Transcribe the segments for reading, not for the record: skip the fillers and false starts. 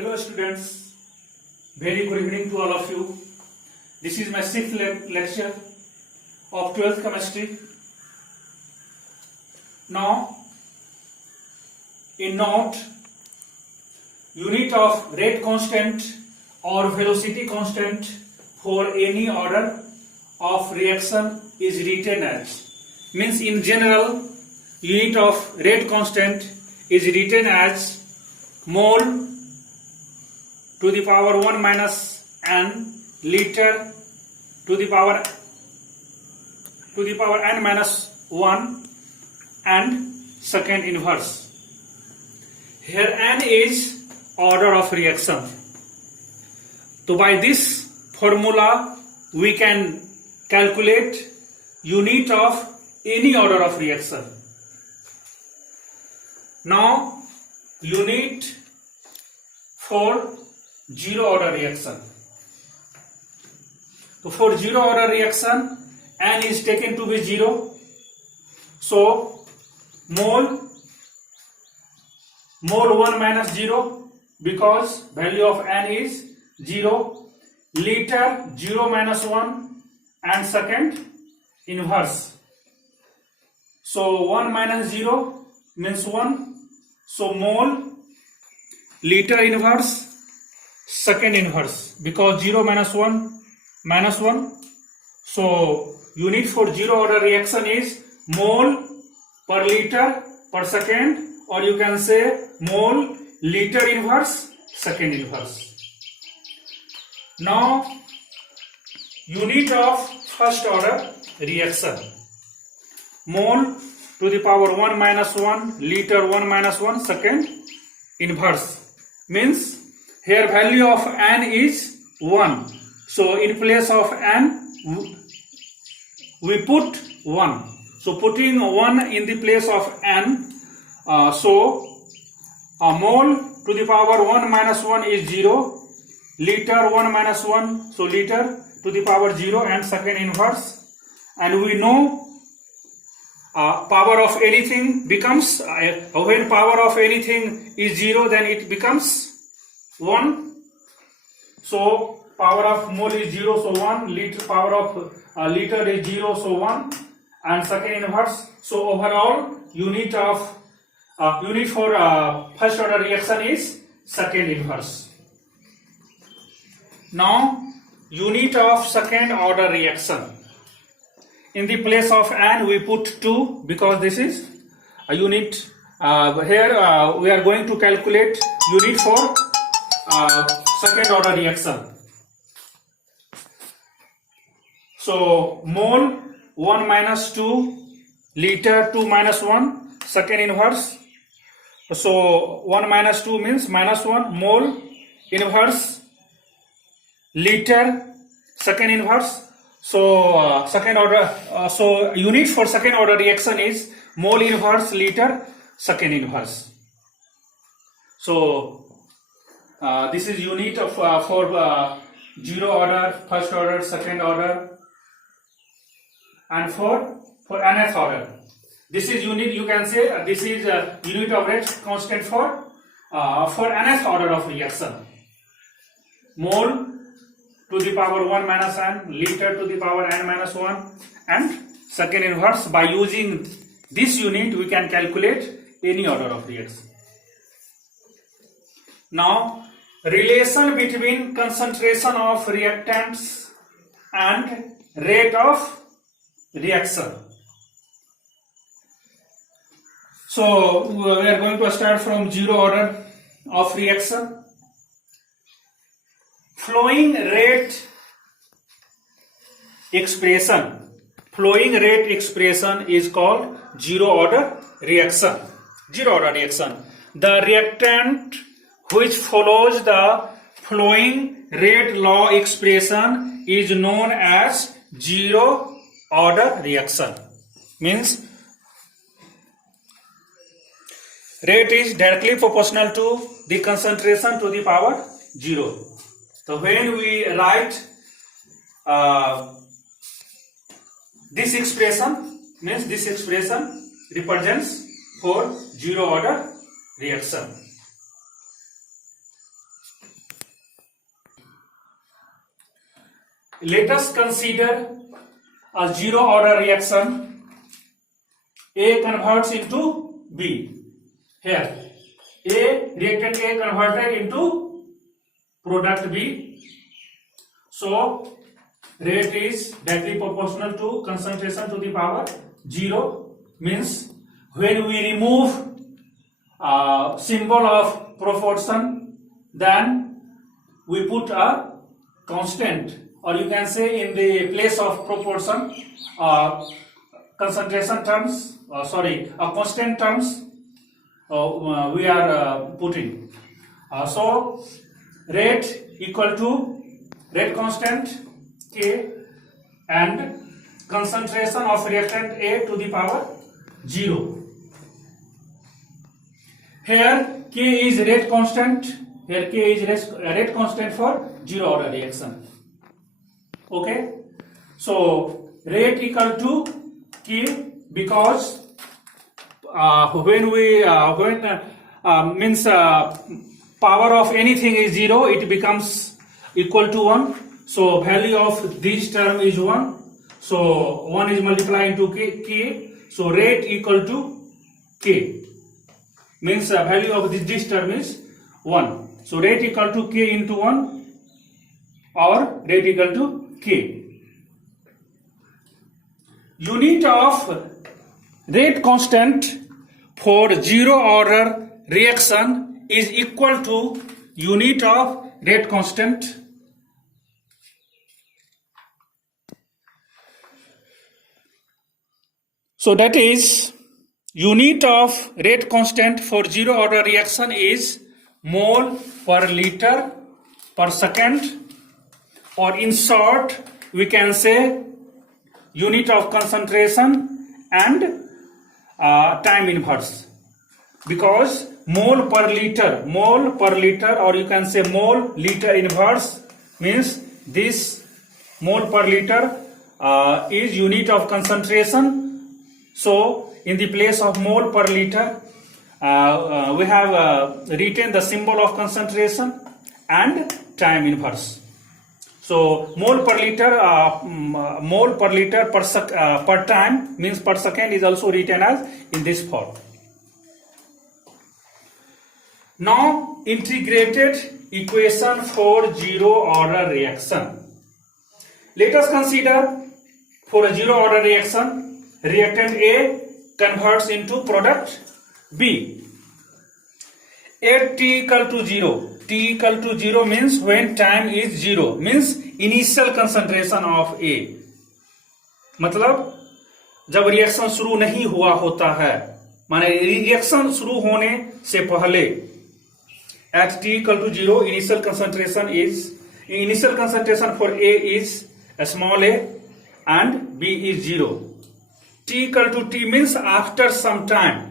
Hello students, very good evening to all of you. This is my sixth lecture of 12th chemistry. Now, in note, unit of rate constant or velocity constant for any order of reaction is written as, means in general, unit of rate constant is written as mole to the power 1 minus n liter to the power n minus 1 and second inverse. Here n is order of reaction. So by this formula we can calculate unit of any order of reaction. Now unit for zero order reaction. So for zero order reaction, n is taken to be 0. So mole 1 minus 0 because value of n is 0. Liter 0 minus 1 and second inverse. So 1 minus 0 means 1. So mole liter inverse second inverse because 0 minus 1 minus 1. So unit for zero order reaction is mole per liter per second, or you can say mole liter inverse second inverse. Now unit of first order reaction, mole to the power 1 minus 1 liter 1 minus 1 second inverse, means here value of n is 1. So in place of n we put 1. So putting 1 in the place of n, so a mole to the power 1 minus 1 is 0. Liter 1 minus 1, so liter to the power 0 and second inverse. And we know power of anything becomes, when power of anything is 0, then it becomes 1. So power of mole is 0, so 1. Liter power of liter is 0, so 1 and second inverse. So overall unit of unit for first order reaction is second inverse. Now unit of second order reaction, in the place of n we put 2 because this is a unit. Here we are going to calculate unit for second order reaction. So mole 1 minus 2 liter 2 minus 1 second inverse. So 1 minus 2 means minus 1, mole inverse liter second inverse. So second order, so unit for second order reaction is mole inverse liter second inverse. So this is unit of for zero order, first order, second order, and for nth order. This is unit, you can say this is unit of rate constant for nth order of reaction. Mole to the power 1 minus n, liter to the power n minus 1 and second inverse. By using this unit we can calculate any order of reaction. Now relation between concentration of reactants and rate of reaction. So we are going to start from zero order of reaction. Flowing rate expression is called zero order reaction. Zero order reaction. The reactant which follows the flowing rate law expression is known as zero order reaction. Means rate is directly proportional to the concentration to the power 0. So when we write this expression, means this expression represents for zero order reaction. let us consider a zero order reaction. A converts into B. Here, reactant A converted into product B. So, rate is directly proportional to concentration to the power 0. Means when we remove symbol of proportion, then we put a constant, or you can say in the place of proportion, concentration terms, constant terms we are putting. So rate equal to rate constant K and concentration of reactant A to the power 0. Here K is rate constant. Here K is rate constant for zero order reaction. Okay. So rate equal to K, because when power of anything is 0, it becomes equal to 1. So value of this term is 1. So 1 is multiplied into K. So rate equal to K. Means value of this term is 1. So rate equal to K into 1 or rate equal to K. Unit of rate constant for zero order reaction is equal to unit of rate constant so that is unit of rate constant for zero order reaction is mole per liter per second, or in short we can say unit of concentration and time inverse, because mole per liter, or you can say mole liter inverse, means this mole per liter is unit of concentration. So in the place of mole per liter we have written the symbol of concentration and time inverse. So mole per liter per time means per second is also written as in this form. Now integrated equation for zero order reaction. Let us consider for a zero order reaction, reactant A converts into product B at t equal to 0. T equal to 0 means when time is 0, means initial concentration of A. मतलब जब reaction शुरू नहीं हुआ होता है, माने reaction शुरू होने से पहले at t equal to 0 initial concentration for A is small a and B is 0. T equal to T means after some time,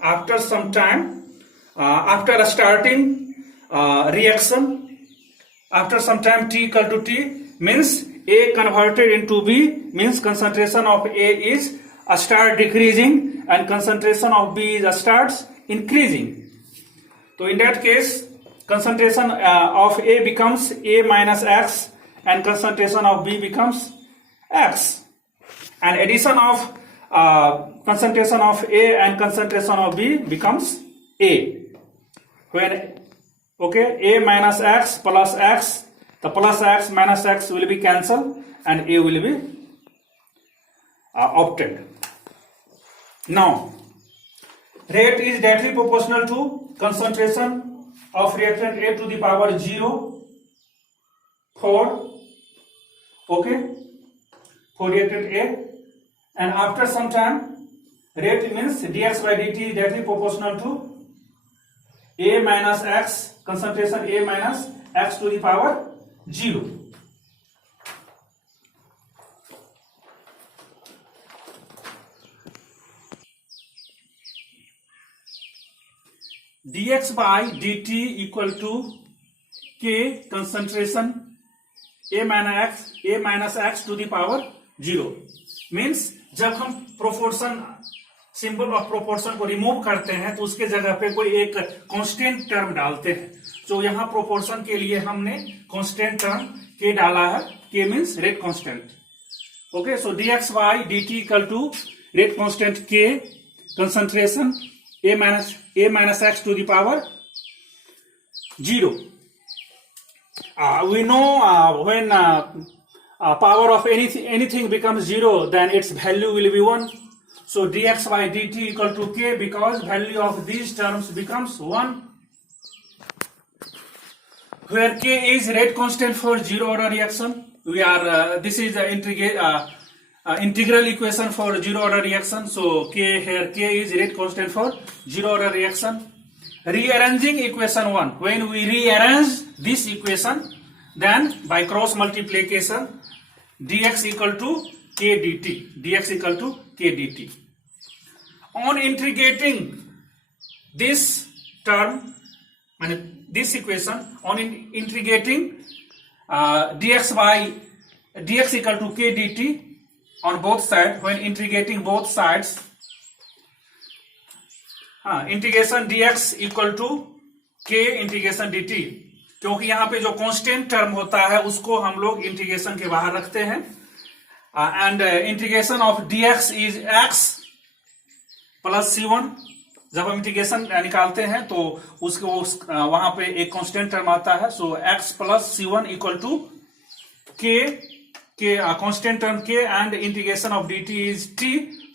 after starting reaction, after some time T equal to T means A converted into B, means concentration of A is start decreasing and concentration of B is starts increasing. So in that case concentration of A becomes A minus X and concentration of B becomes X, and addition of concentration of A and concentration of B becomes A. When A minus X plus X, the plus X minus X will be cancelled and A will be obtained. Now rate is directly proportional to concentration of reactant A to the power 0 for reactant A, and after some time rate means dx by dt is directly proportional to A minus X, concentration A minus X to the power 0. Dx by dt equal to K concentration A minus X to the power 0. Means जब हम proportion symbol of proportion को remove करते हैं तो उसके जगह पे कोई एक कांस्टेंट टर्म डालते हैं. तो यहाँ प्रोपोर्शन के लिए हमने कांस्टेंट टर्म के डाला है K means rate constant. Okay, so dx by dt equal to rate constant K, concentration A minus x to the power 0. We know when power of anything becomes 0, then its value will be 1. So dx by dt equal to K, because value of these terms becomes 1. Where K is rate constant for zero order reaction, we are this is the integral equation for zero order reaction. So K is rate constant for zero order reaction. Rearranging equation 1, when we rearrange this equation, then by cross multiplication dx equal to K dt. On integrating this term, this equation, on integrating dx equal to K dt on both sides, when integrating both sides, integration dx equal to k integration dt, क्योंकि यहाँ पे जो constant term होता है उसको हम लोग integration के बाहर रखते हैं, and integration of dx is x plus c1. जब हम इंटीग्रेशन निकालते हैं तो उसको वहां पे एक कांस्टेंट टर्म आता है. So x plus c1 equal to k constant term k, and integration of dt is t.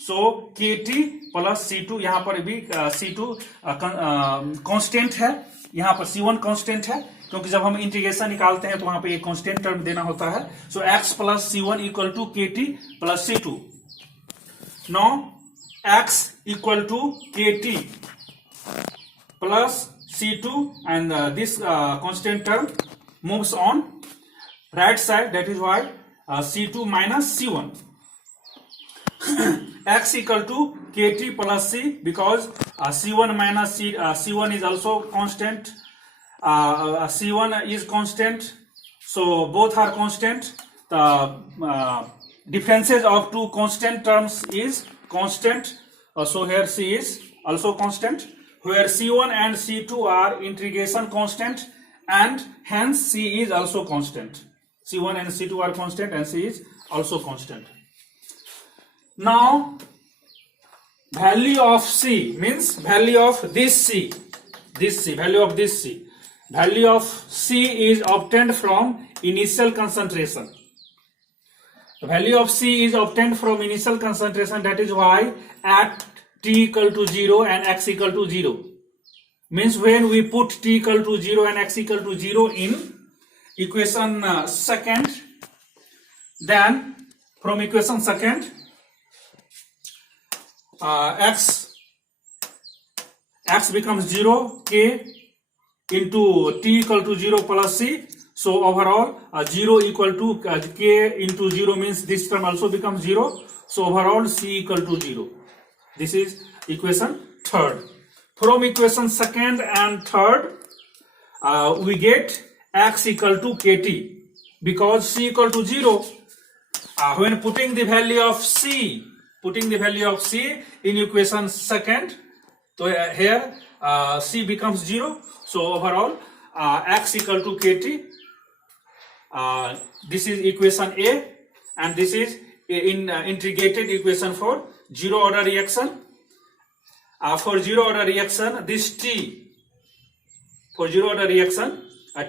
So kt plus c2, यहाँ पर भी c2 कांस्टेंट है, यहाँ पर c1 कांस्टेंट है, क्योंकि जब हम इंटीग्रेशन निकालते हैं तो वहां पे एक कांस्टेंट टर्म देना होता है. So x plus c1 equal to kt plus c2. Now x equal to kt plus c2, and this constant term moves on right side, that is why c2 minus c1. x equal to kt plus c, because c1 minus c1 is also constant. C1 is constant, so both are constant. The differences of two constant terms is constant. So here c is also constant, where c1 and c2 are integration constant, and hence c is also constant. C1 and C2 are constant, and C is also constant. Now, value of C means value of this C, value of this C. Value of C is obtained from initial concentration. The value of C is obtained from initial concentration. That is why at t equal to 0 and x equal to 0, means when we put t equal to 0 and x equal to 0 in equation second, then from equation second x becomes 0, k into t equal to 0 plus c. So overall 0 equal to k into 0 means this term also becomes 0. So overall c equal to 0. This is equation third. From equation second and third we get x equal to kt, because c equal to 0. When putting the value of c in equation second, so here c becomes 0. So overall x equal to kt. This is equation A, and this is in integrated equation for zero order reaction. For zero order reaction, this t, for zero order reaction,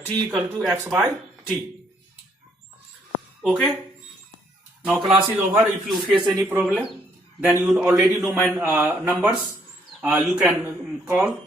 t equal to x by t. Okay, now class is over. If you face any problem, then you already know my numbers. You can call